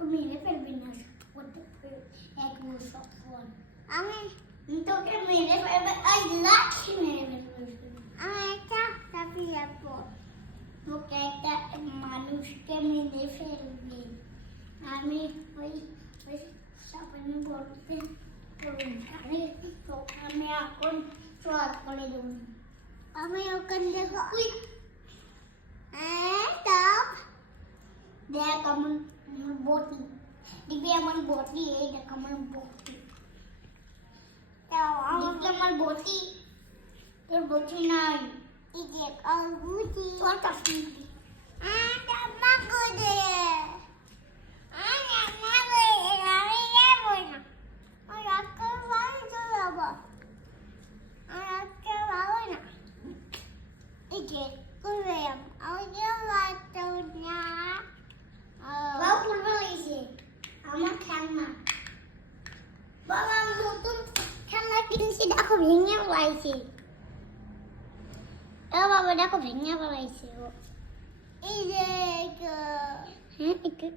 তোকে মেরে ফেলবি না এক বছর পর আমি তোকে মেরে ফেলবে এই লাঠি মেরে ফেলবে আমি একটা চাপি যাবো তোকে একটা মানুষকে মেরে ফেলবে আমি ওই সামনে বলতে আমি তোকে আমি এখন শর্ট করে দেবো আমি ওখান থেকে দেখ আমার বটি দিবি আমার বটি এই দেখ আমার বটি দেখি আমার বটি তোর বটি নাই এই দেখ আমার বটি তোর কাছে মা করে আমি যাবো না আর রাখতে পারি তো যাবো আর রাখতে পারবো না এই যে করবে আমি যাবো না বাবা ফুটবল এসে আমার খেলনা বাবা নতুন খেলনা কিনছি দেখো ভেঙে পড়াইছে বাবা দেখো ভেঙে পড়াইছে এই যে হ্যাঁ এটা